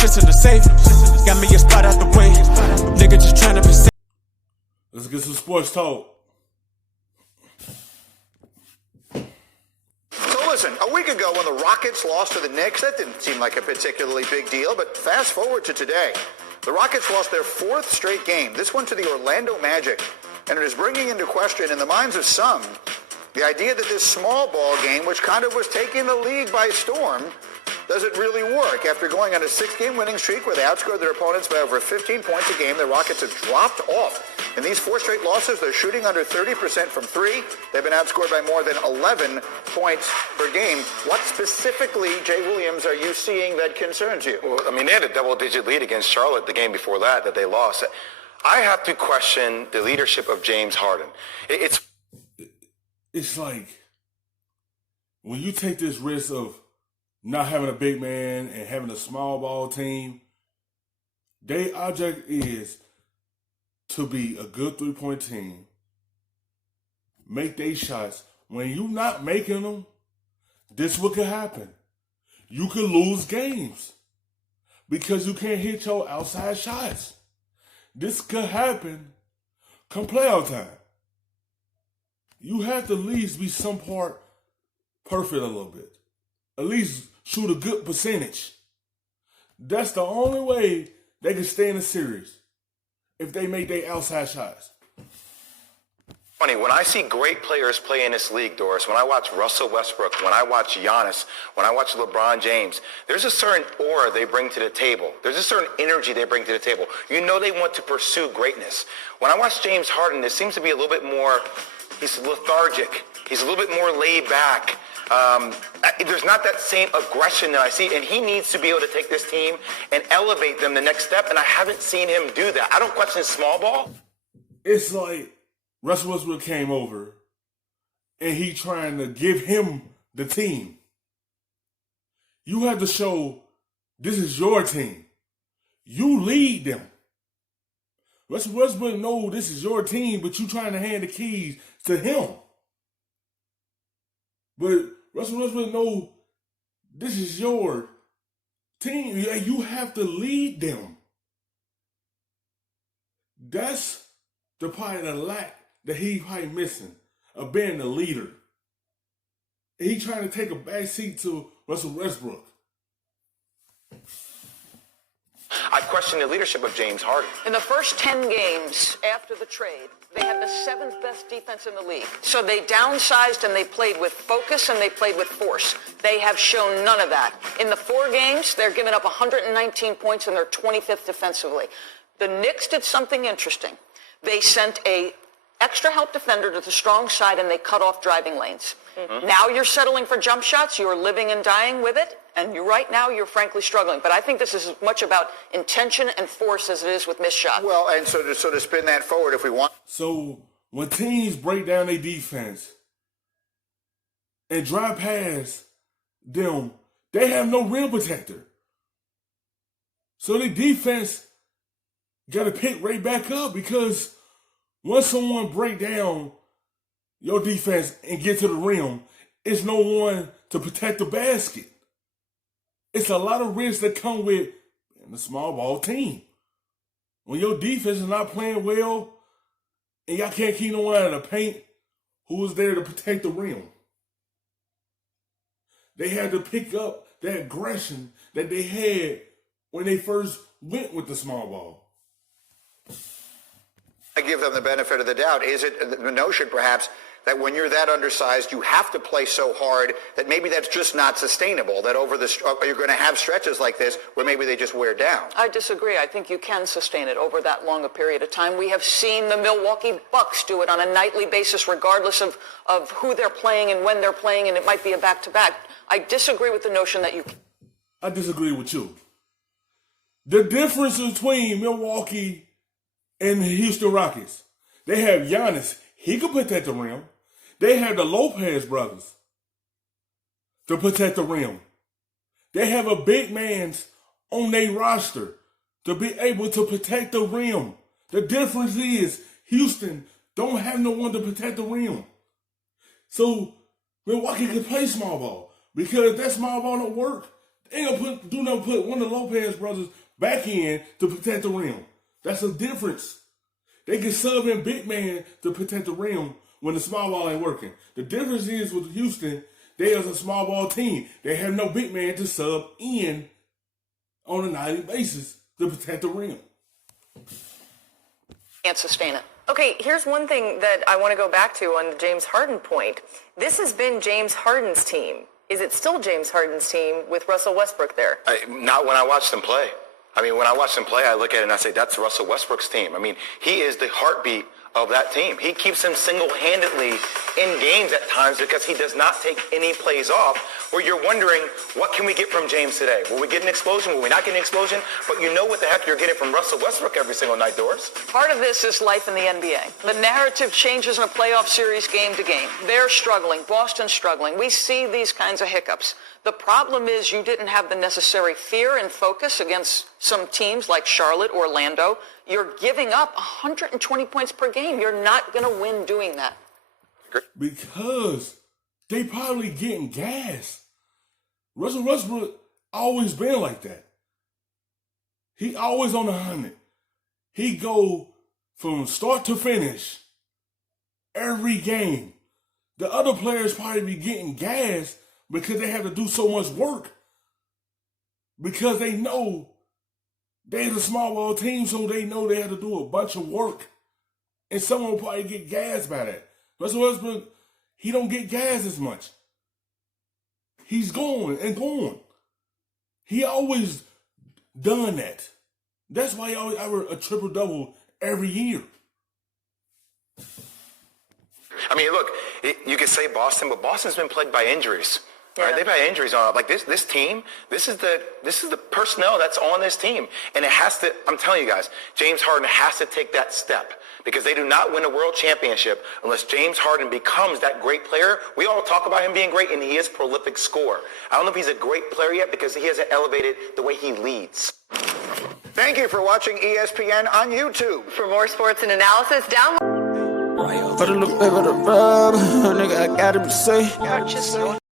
shit's in the safe. Got me a spot out the way. Nigga just tryna be safe. Let's get some sports talk. So listen, a week ago when the Rockets lost to the Knicks, that didn't seem like a particularly big deal, but fast forward to today. The Rockets lost their fourth straight game, this one to the Orlando Magic, and it is bringing into question in the minds of some the idea that this small ball game, which kind of was taking the league by storm, does it really work? After going on a 6-game winning streak where they outscored their opponents by over 15 points a game, the Rockets have dropped off. In these 4 straight losses, they're shooting under 30% from 3. They've been outscored by more than 11 points per game. What specifically, Jay Williams, are you seeing that concerns you? Well, I mean, they had a double-digit lead against Charlotte the game before that they lost. I have to question the leadership of James Harden. It's like when you take this risk of not having a big man and having a small ball team, their object is to be a good 3-point team, make their shots. When you not making them, this what could happen. You could lose games because you can't hit your outside shots. This could happen come playoff time. You have to at least be some part perfect a little bit. At least shoot a good percentage. That's the only way they can stay in the series, if they make their outside shots. Funny, when I see great players play in this league, Doris, when I watch Russell Westbrook, when I watch Giannis, when I watch LeBron James, there's a certain aura they bring to the table. There's a certain energy they bring to the table. You know they want to pursue greatness. When I watch James Harden, there seems to be a little bit more, he's lethargic. He's a little bit more laid back. There's not that same aggression that I see, and he needs to be able to take this team and elevate them the next step, and I haven't seen him do that. I don't question small ball. It's like Russell Westbrook came over, and he trying to give him the team. You have to show this is your team. You lead them. Russell Westbrook know this is your team, but you trying to hand the keys to him. But Russell Westbrook know this is your team. You have to lead them. That's the part of the lack that he probably missing, of being the leader. And he trying to take a back seat to Russell Westbrook. I question the leadership of James Harden. In the first 10 games after the trade, they had the 7th best defense in the league. So they downsized and they played with focus and they played with force. They have shown none of that. In the 4 games, they're giving up 119 points and they're 25th defensively. The Knicks did something interesting. They sent a extra help defender to the strong side and they cut off driving lanes. Mm-hmm. Now you're settling for jump shots. You're living and dying with it. And right now you're frankly struggling. But I think this is as much about intention and force as it is with missed shots. Well, and so to spin that forward if we want. So when teams break down their defense and drive past them, they have no rim protector. So the defense got to pick right back up, because once someone break down your defense and get to the rim, it's no one to protect the basket. It's a lot of risks that come with the small ball team. When your defense is not playing well and y'all can't keep no one out of the paint, who is there to protect the rim? They had to pick up that aggression that they had when they first went with the small ball. I give them the benefit of the doubt. Is it the notion perhaps that when you're that undersized, you have to play so hard that maybe that's just not sustainable, that over you're going to have stretches like this where maybe they just wear down? I disagree. I think you can sustain it over that long a period of time. We have seen the Milwaukee Bucks do it on a nightly basis, regardless of who they're playing and when they're playing, and it might be a back-to-back. I disagree with the notion that you can. I disagree with you. The difference between Milwaukee and the Houston Rockets, they have Giannis. He can protect the rim. They have the Lopez brothers to protect the rim. They have a big man on their roster to be able to protect the rim. The difference is Houston don't have no one to protect the rim. So Milwaukee can play small ball, because that small ball don't work. Ain't gonna put one of the Lopez brothers back in to protect the rim. That's a difference. They can sub in big man to protect the rim when the small ball ain't working. The difference is with Houston, they are a small ball team. They have no big man to sub in on a nightly basis to protect the rim. Can't sustain it. Okay, here's one thing that I want to go back to on the James Harden point. This has been James Harden's team. Is it still James Harden's team with Russell Westbrook there? Not when I watch them play. I mean, when I watch them play, I look at it and I say, that's Russell Westbrook's team. I mean, he is the heartbeat of that team. He keeps them single-handedly in games at times because he does not take any plays off, where you're wondering, what can we get from James today? Will we get an explosion? Will we not get an explosion? But you know what the heck you're getting from Russell Westbrook every single night, Doris. Part of this is life in the NBA. The narrative changes in a playoff series game to game. They're struggling. Boston's struggling. We see these kinds of hiccups. The problem is you didn't have the necessary fear and focus against some teams like Charlotte, Orlando. You're giving up 120 points per game. You're not going to win doing that. Because they probably getting gas. Russell Westbrook always been like that. He always on 100. He go from start to finish every game. The other players probably be getting gas because they have to do so much work. Because they know they're a small ball team, so they know they have to do a bunch of work. And someone will probably get gas by that. Russell Westbrook, he don't get gas as much. He's going and going. He always done that. That's why he always average a triple-double every year. I mean, look, you could say Boston, but Boston's been plagued by injuries. Yeah. Right? They've had injuries on like this team. This is the personnel that's on this team, and it has to. I'm telling you guys, James Harden has to take that step because they do not win a world championship unless James Harden becomes that great player. We all talk about him being great, and he is a prolific scorer. I don't know if he's a great player yet because he hasn't elevated the way he leads. Thank you for watching ESPN on YouTube. For more sports and analysis, download. Put a little bit of the rub, nigga, I gotta be safe.